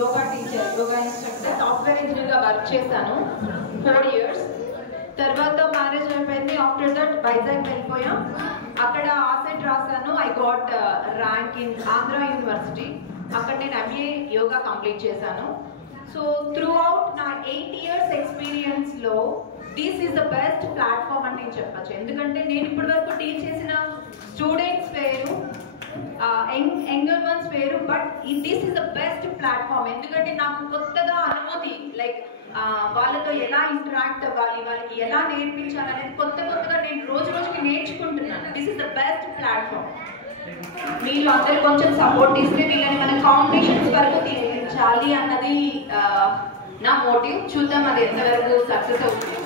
Yoga teacher, yoga instructor, software ఇంజనీర్గా work చేశాను 4 years. తర్వాత మ్యారేజ్ అయిపోయింది. ఆఫ్టర్ దట్ వైజాగ్ వెళ్ళిపోయాం. అక్కడ ఆసెట్ రాశాను. I got rank in Andhra University. అక్కడ నేను MA యోగా కంప్లీట్ చేశాను. సో త్రూ అవుట్ నా 8 years ఎక్స్పీరియన్స్లో this is the best platform అని నేను చెప్పచ్చు. ఎందుకంటే నేను ఇప్పటి వరకు టీచ్ చేసిన స్టూడెంట్స్ వేరు, యంగర్ వన్స్ వేరు, but this is the best platform. ఎందుకంటే నాకు కొత్తగా అనుభూతి, లైక్ వాళ్ళతో ఎలా ఇంటరాక్ట్ అవ్వాలి, వాళ్ళకి ఎలా నేర్పించాలి అనేది కొత్తగా నేను రోజు రోజుకి నేర్చుకుంటున్నాను. This is the best platform. మీరు అందరు కొంచెం సపోర్ట్ ఇస్తే వీళ్ళని మన కాంపిటీషన్స్ వరకు తీసుకెళ్ళాలి అన్నది నా మోటివ్. చూద్దాం అది ఎంతవరకు సక్సెస్ అవుతుంది.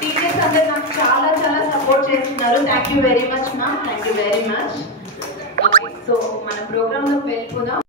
టీచర్స్ అందరు నాకు చాలా సపోర్ట్ చేస్తున్నారు. Thank you very much ma'am, thank you very much. Okay, so మన ప్రోగ్రాంలోకి వెళ్ళిపోదాం.